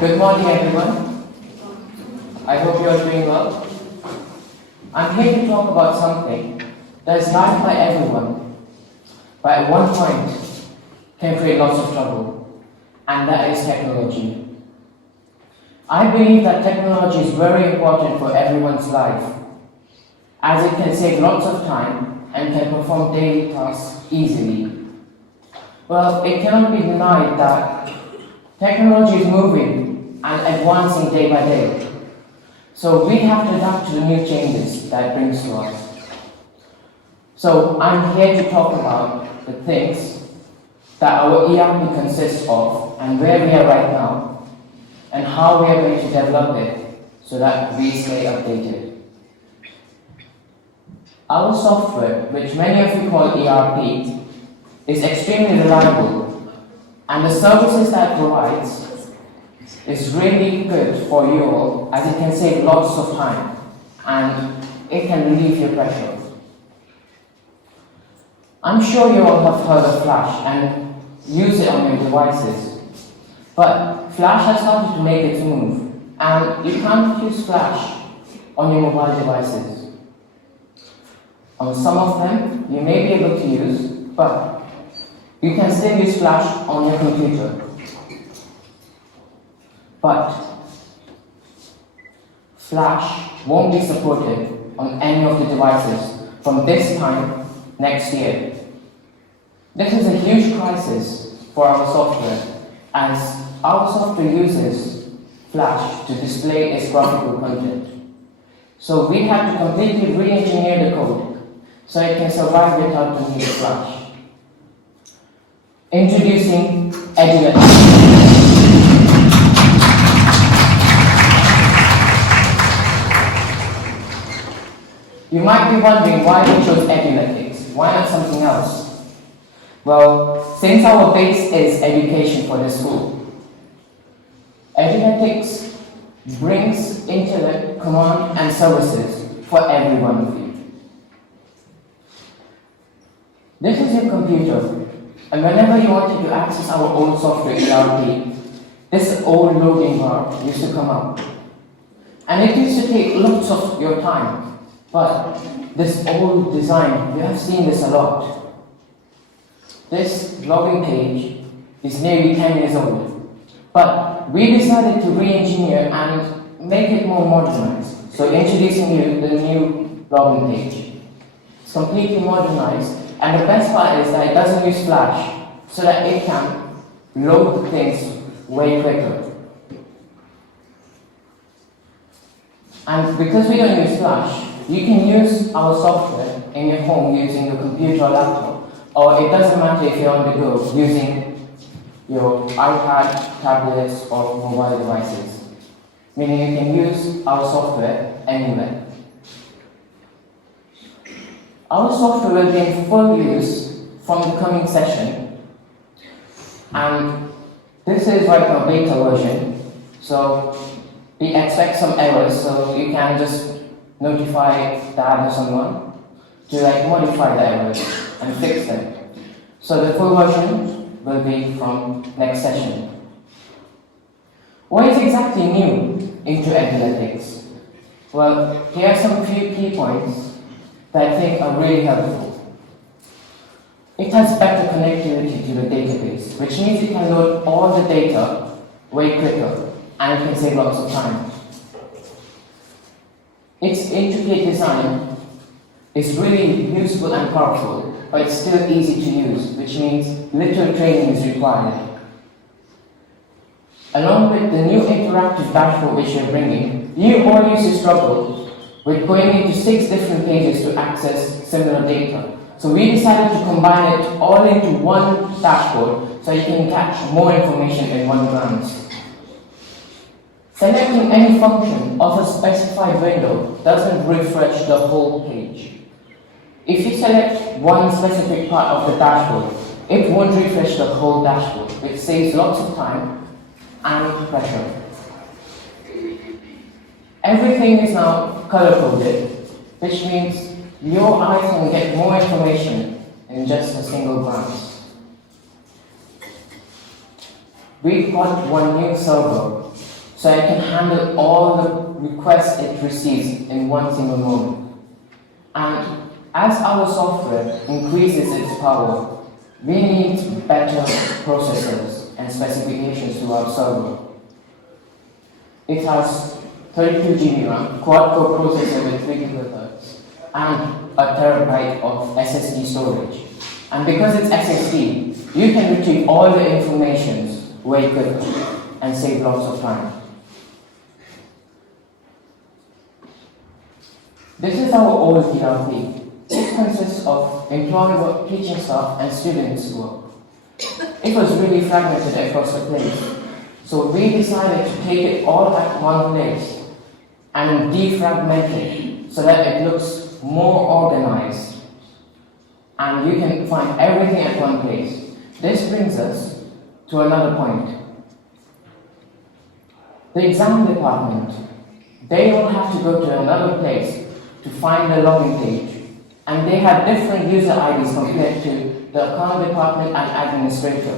Good morning, everyone. I hope you are doing well. I'm here to talk about something that is liked by everyone, but at one point can create lots of trouble, and that is technology. I believe that technology is very important for everyone's life, as it can save lots of time and can perform daily tasks easily. Well, it cannot be denied that technology is moving and advancing day by day. So we have to adapt to the new changes that it brings to us. So I'm here to talk about the things that our ERP consists of and where we are right now and how we are going to develop it so that we stay updated. Our software, which many of you call ERP, is extremely reliable, and the services that it provides is really good for you all, as it can save lots of time and it can relieve your pressure. I'm sure you all have heard of Flash and use it on your devices, but Flash has started to make its move, and you can't use Flash on your mobile devices. On some of them, you may be able to use, but you can still use Flash on your computer. But Flash won't be supported on any of the devices from this time next year. This is a huge crisis for our software, as our software uses Flash to display its graphical content. So we had to completely re-engineer the code so it can survive without the need of Flash. Introducing Eduletics. You might be wondering why we chose Eduletics. Why not something else? Well, since our base is education for the school, Eduletics brings internet, command, and services for every one of you. This is your computer. And whenever you wanted to access our old software ERP, this old loading bar used to come up. And it used to take lots of your time. But this old design, you have seen this a lot. This login page is nearly 10 years old. But we decided to re-engineer and make it more modernized. So introducing you the new login page. It's completely modernized. And the best part is that it doesn't use Flash, so that it can load things way quicker. And because we don't use Flash, you can use our software in your home using your computer or laptop, or it doesn't matter if you're on the go using your iPad, tablets, or mobile devices, meaning you can use our software anywhere. Our software will be in full use from the coming session, and this is right now beta version, so we expect some errors, so you can just notify Dad or someone to modify the errors and fix them. So the full version will be from next session. What is exactly new into Eduletics? Well, here are some few key points that I think are really helpful. It has better connectivity to the database, which means it can load all the data way quicker, and it can save lots of time. Its intricate design is really useful and powerful, but it's still easy to use, which means little training is required. Along with the new interactive dashboard which we're bringing, you all used to struggle with going into 6 different pages to access similar data. So we decided to combine it all into one dashboard so you can catch more information in one glance. Selecting any function of a specified window doesn't refresh the whole page. If you select one specific part of the dashboard, it won't refresh the whole dashboard, which saves lots of time and pressure. Everything is now color-coded, which means your eyes can get more information in just a single glance. We've got one new server so it can handle all the requests it receives in one single moment. And as our software increases its power, we need better processors and specifications to our server. It has 32 GB RAM, quad-core processor with 3 GHz, and a terabyte of SSD storage. And because it's SSD, you can retrieve all the information way quicker and save lots of time. This is our old ERP. It consists of employee work, teaching staff, and students' work. It was really fragmented across the place. So we decided to take it all at one place and defragment it so that it looks more organized and you can find everything at one place. This brings us to another point. The exam department, they all have to go to another place to find the login page, and they have different user IDs compared to the account department and administrator.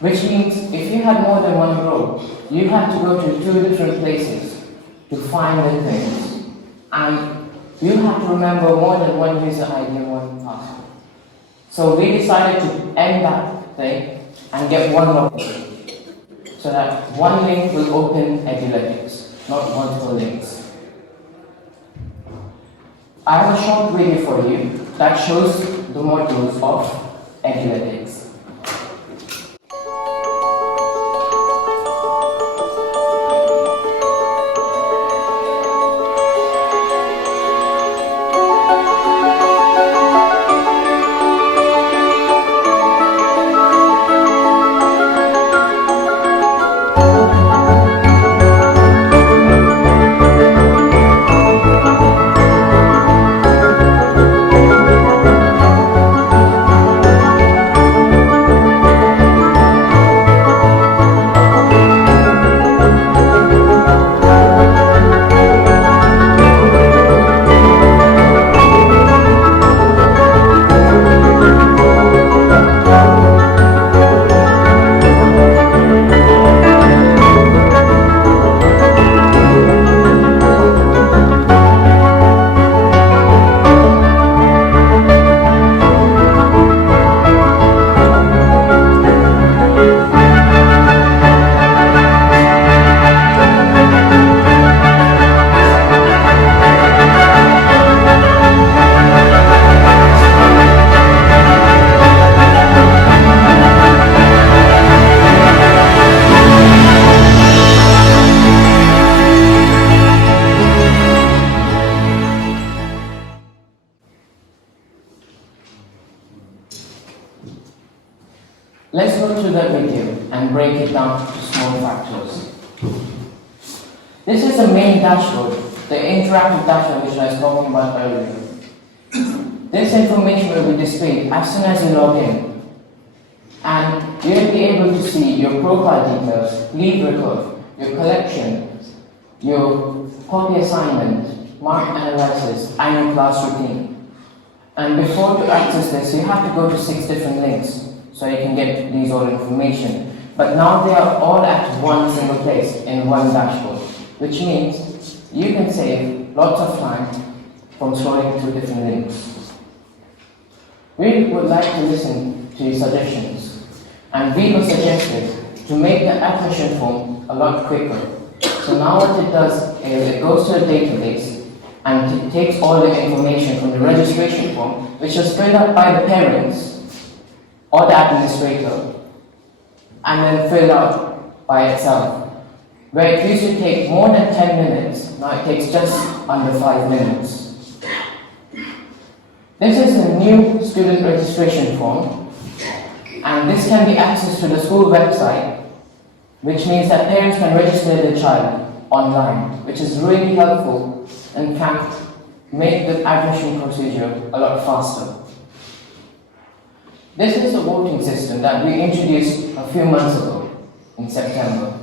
Which means if you had more than one row, you had to go to 2 different places to find the things. And you have to remember more than one user ID and one password. So we decided to end that thing and get one login, so that one link will open Eduletics, not multiple links. I have a short video for you that shows the modules of Eduletics. Let's go to the video and break it down to small factors. This is the main dashboard, the interactive dashboard which I was talking about earlier. This information will be displayed as soon as you log in. And you'll be able to see your profile details, leave record, your collection, your copy assignment, mark analysis, and your class routine. And before to access this, you have to go to 6 different links, so you can get these all information. But now they are all at one single place in one dashboard, which means you can save lots of time from scrolling through different links. We would like to listen to your suggestions, and we were suggested to make the application form a lot quicker. So now what it does is it goes to a database and it takes all the information from the registration form, which is filled out by the parents or the administrator, and then filled out by itself. Where it used to take more than 10 minutes, now it takes just under 5 minutes. This is a new student registration form, and this can be accessed to the school website, which means that parents can register their child online, which is really helpful and can make the admission procedure a lot faster. This is the voting system that we introduced a few months ago in September.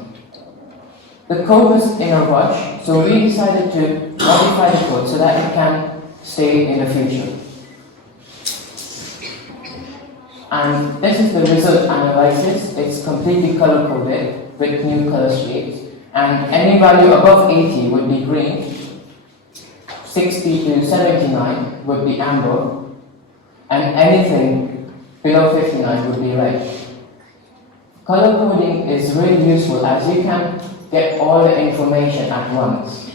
The code was in a rush, so we decided to modify the code so that it can stay in the future. And this is the result analysis. It's completely color-coded with new color shades. and any value above 80 would be green, 60 to 79 would be amber, and anything below 59 would be red. Color coding is really useful as you can get all the information at once.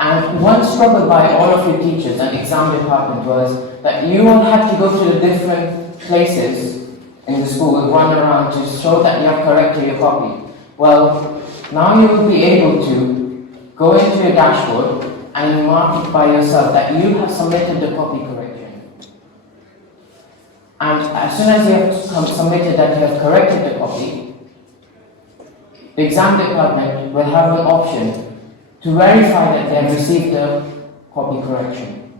And one struggle by all of your teachers and exam department was that you all had to go to the different places in the school and run around to show that you have corrected your copy. Well, now you will be able to go into your dashboard and mark it by yourself that you have submitted the copy correction. And as soon as you have submitted that you have corrected the copy, the exam department will have an option to verify that they have received the copy correction.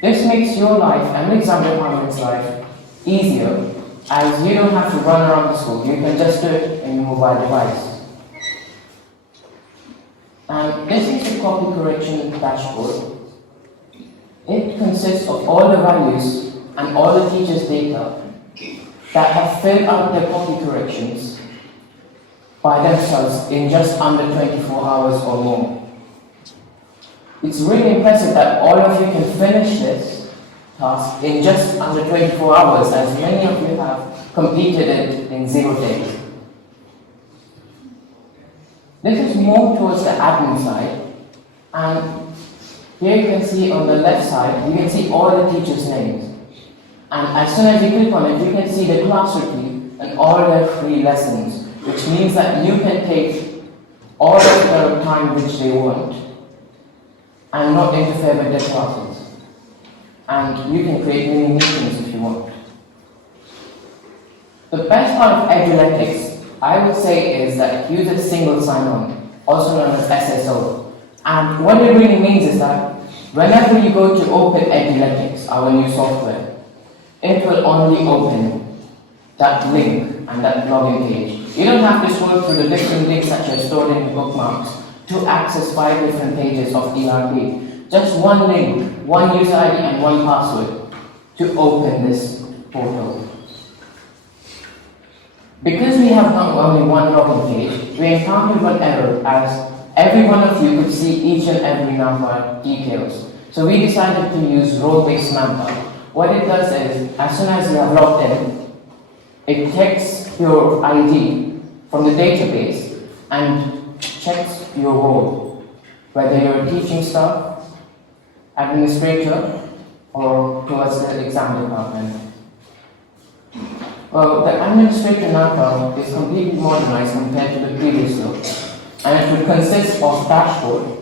This makes your life and the exam department's life easier, as you don't have to run around the school. You can just do it in your mobile device. And this is the copy correction dashboard. It consists of all the values and all the teachers' data that have filled out their copy corrections by themselves in just under 24 hours or more. It's really impressive that all of you can finish this task in just under 24 hours, as many of you have completed it in 0 days. This is more towards the admin side, and here you can see on the left side, you can see all the teachers' names. And as soon as you click on it, you can see the class routine and all their free lessons, which means that you can take all of the time which they want and not interfere with their classes. And you can create mini meetings if you want. The best part of Eduletics, I would say, is that it uses single sign-on, also known as SSO. And what it really means is that whenever you go to open Eduletics, our new software, it will only open that link and that login page. You don't have to scroll through the different links that are stored in the bookmarks to access 5 different pages of ERP. Just one link, one user ID and one password to open this portal. Because we have not only one login page, we encountered one error, as every one of you could see each and every number details. So we decided to use role-based number. What it does is, as soon as you have logged in, it takes your ID from the database and checks your role, whether you're a teaching staff, administrator, or towards the exam department. Well, the administrator now is completely modernized compared to the previous look, and it would consist of dashboard,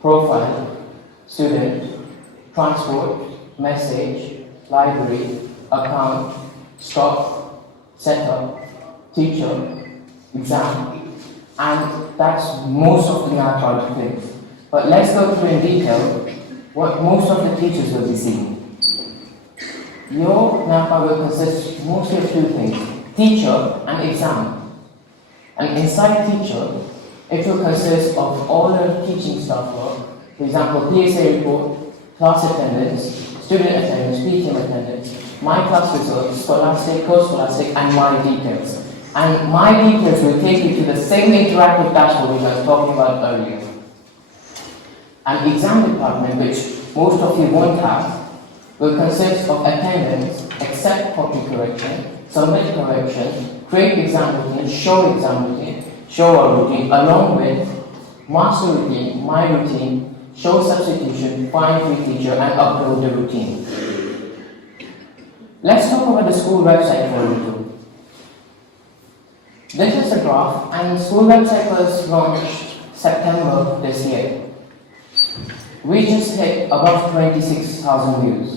profile, student, transport, message, library, account, stop, setup, teacher, exam, and that's most of the NAPAD things. But let's go through in detail what most of the teachers will be seeing. Your NAPA will consist mostly of 2 things, teacher and exam. And inside teacher, it will consist of all the teaching staff work, for example, PSA report, class attendance, student attendance, PTM attendance, my class results, scholastic, co-scholastic, and my details. And my details will take you to the same interactive dashboard which I was talking about earlier. An exam department, which most of you won't have, will consist of attendance, accept copy correction, submit correction, create exam routine, show our routine, along with master routine, my routine, show substitution, find free teacher, and upload the routine. Let's talk about the school website for a little. This is the graph, and the school website was launched September this year. We just hit above 26,000 views,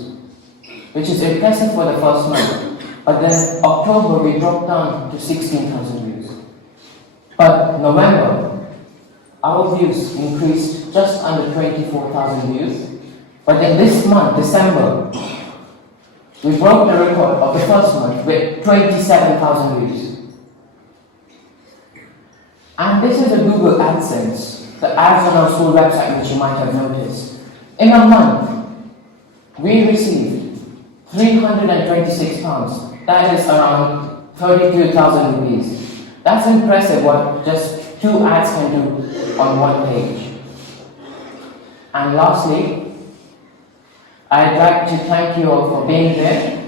which is impressive for the first month. But then October we dropped down to 16,000 views. But November, our views increased just under 24,000 views. But then this month, December, we broke the record of the first month with 27,000 views. And this is the Google AdSense, the ads on our school website, which you might have noticed. In a month, we received £326. That is around 32,000 rupees. That's impressive, what just 2 ads can do on one page. And lastly, I'd like to thank you all for being there,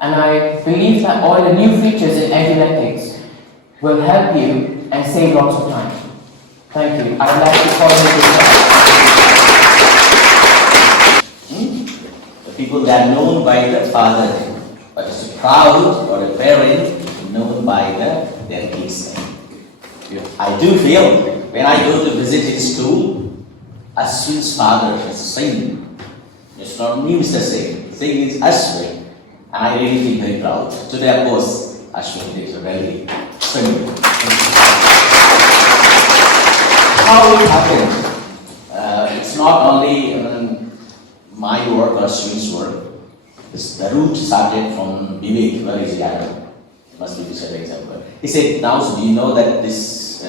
and I believe that all the new features in Eduletics will help you and save lots of time. Thank you. I'd like to call The people that are known by the father, but it's proud or a parent known by their kid's name. I do feel when I go to visit his school, Ashwin's father is Singh. It's not me, Mr. Singh. Singh is Ashwin. And I really feel very proud. Today, of course, Ashwin is really Singh. How it happened? It's not only my work or Ashwin's work. The root started from Vivek, where is Adam? Must be this example. He said, now do you know that this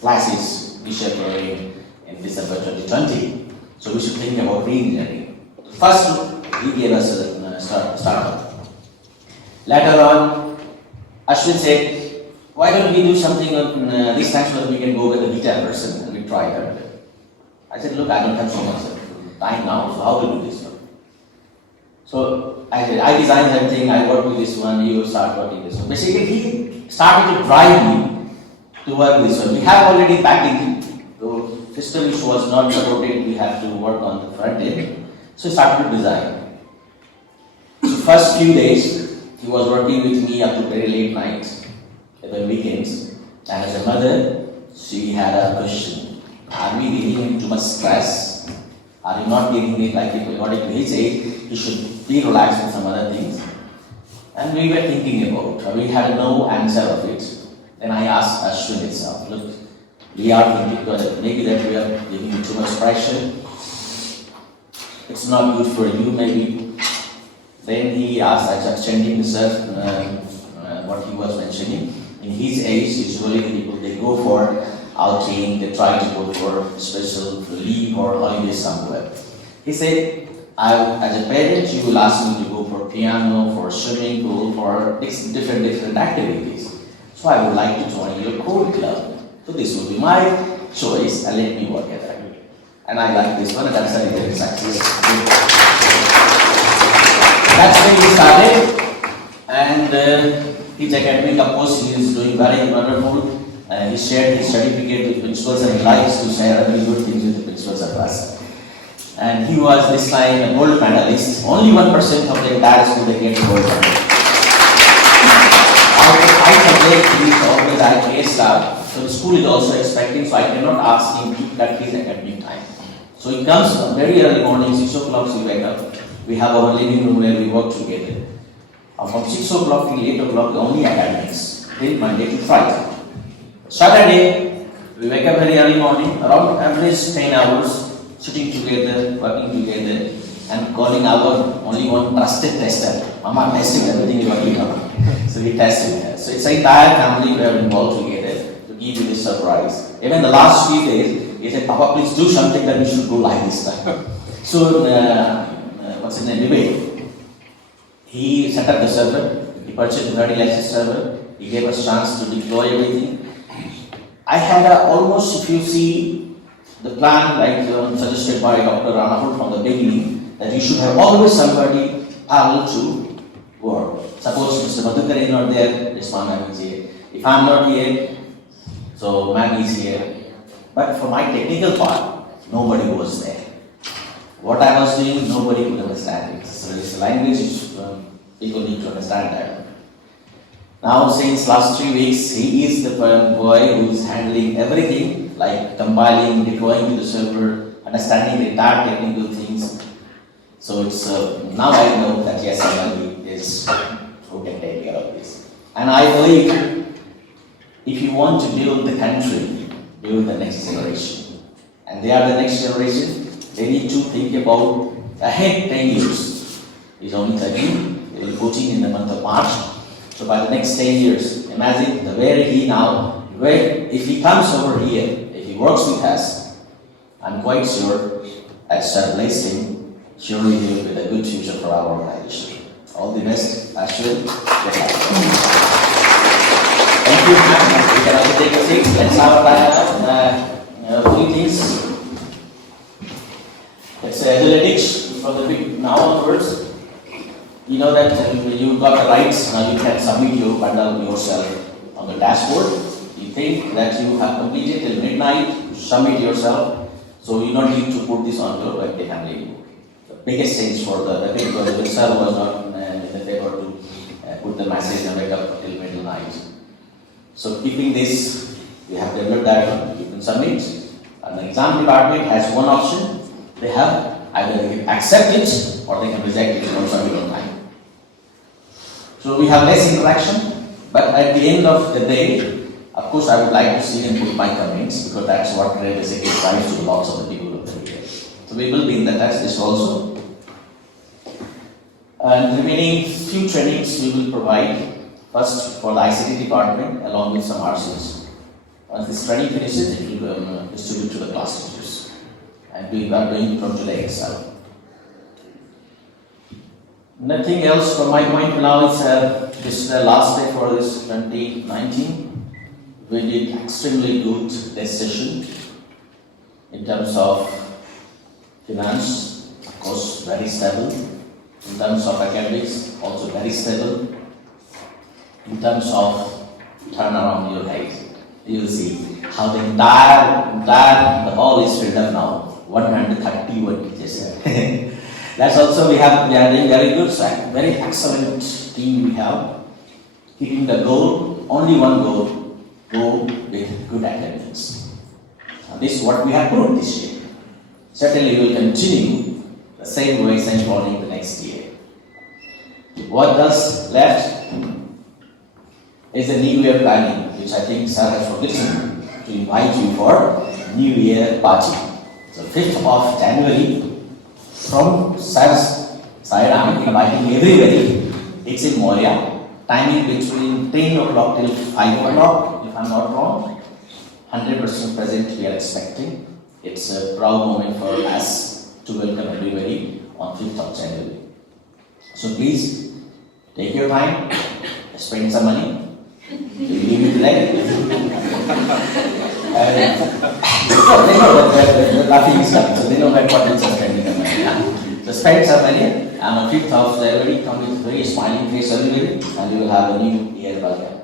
class is disappearing in December 2020? So we should think about re-engineering. First, he gave us a start. Later on, Ashwin said, why don't we do something on this time so that we can go with the beta version, and we try that. I said, look, I don't have so much time now, so how to do this one? So I said, I designed everything, I work with this one, you start working this one. Basically, he started to drive me to work this one. We have already packaged it. The system which was not supported, we have to work on the front end. So he started to design. So first few days, he was working with me up to very late nights, even weekends. And as a mother, she had a question. Are we giving him too much stress? Are you not giving it like according to his age? He should be relaxed with some other things. And we were thinking about, we had no answer of it. Then I asked Ashwin itself, look, we are thinking that maybe that we are giving you too much pressure. It's not good for you, maybe. Then he asked, I was changing what he was mentioning. In his age, usually the people, they go for outing, they try to go for special leave or holiday somewhere. He said, as a parent, you will ask me to go for piano, for swimming pool, for different activities. So I would like to join your core club. So this will be my choice, and let me work at that. And I like this one, and that's a very success. That's when he started, and his academic, of course, he is doing very wonderful. He shared his certificate with principals, and he likes to share very good things with the principals of us. And he was this time a gold medalist. Only 1% of the entire school they get gold medal. Out of 5 subjects, he is always IPS star. So the school is also expecting, so I cannot ask him to cut his academic time. So he comes very early morning, 6 o'clock, we wake up. We have our living room where we work together. From 6 o'clock till 8 o'clock, only academics, till Monday to Friday. Saturday, we wake up very early morning, around average 10 hours, sitting together, working together, and calling our only one trusted tester. Mama testing everything is working out. So we tested her. So it's an entire family we are involved together to give you this surprise. Even the last few days, he said, Papa, please do something that we should go live this time. So, what's his name? Vivek. He set up the server, he purchased the 30 license server, he gave us a chance to deploy everything. I had almost, if you see the plan like suggested by Dr. Ranahul from the beginning, that you should have always somebody parallel to work. Suppose Mr. Madhukar is not there, this man is here. If I am not here, so man is here. But for my technical part, nobody was there. What I was doing, nobody could understand it. So it's a language people need to understand that. Now, since last 3 weeks, he is the boy who is handling everything, like compiling, deploying to the server, understanding the entire technical things. So it's now I know that yes, somebody is who can take care of this. And I believe if you want to build the country, build the next generation. And they are the next generation, they need to think about ahead 10 years. He's only 13, they will be 14 in the month of March. So by the next 10 years, imagine where he now, if he comes over here, if he works with us, I'm quite sure, as Sir blessed him, surely he will be a good future for our organization. All the best, Ashwin. Thank you. can also take a seat. Let's have a few things. It's Eduletics from the big now onwards. You know that you've got the rights, now you can submit your bundle yourself on the dashboard. You think that you have completed till midnight, you submit yourself, so you don't need to put this on your web family. The biggest change for the because the server was not in the favor to put the message and wake up till midnight. So keeping this, we have developed that you can submit. And the exam department has one option. They have either they can accept it or they can reject it and submit on time. So we have less interaction, but at the end of the day, of course, I would like to see and put my comments because that's what basically drives to lots of the people of the media. So we will be in the touch this also. And remaining few trainings we will provide first for the ICT department along with some RCs. Once this training finishes, it will be distributed to the class teachers. And we are doing from July itself. Nothing else from my point now. It's this is the last day for this 2019. We did extremely good this session in terms of finance, of course, very stable. In terms of academics, also very stable. In terms of turnaround your head, you will see how the entire the hall is filled up now. 131 teachers. That's also we are doing very good, very excellent team we have. Keeping the goal, only one goal, go with good academics. And this is what we have proved this year. Certainly we will continue the same way, same following the next year. What does left is a New Year planning, which I think Sir has forgotten to invite you for New Year party. So 5th of January, from Sir's side, I am inviting everybody. It's in Moria. Timing between 10 o'clock till 5 o'clock, if I'm not wrong. 100% present we are expecting. It's a proud moment for us to welcome everybody on 5th of January. So please, take your time, spend some money. Will you leave it today? They know that the laughing is coming, so they know what is spending the money. So spend some money, and on 5th of January, come with very smiling face everybody, and you will have a new year welcome.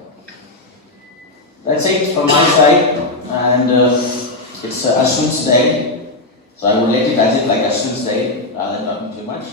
That's it from my side, and it's Ashwin's day, so I will let it as it like Ashwin's day rather than talking too much.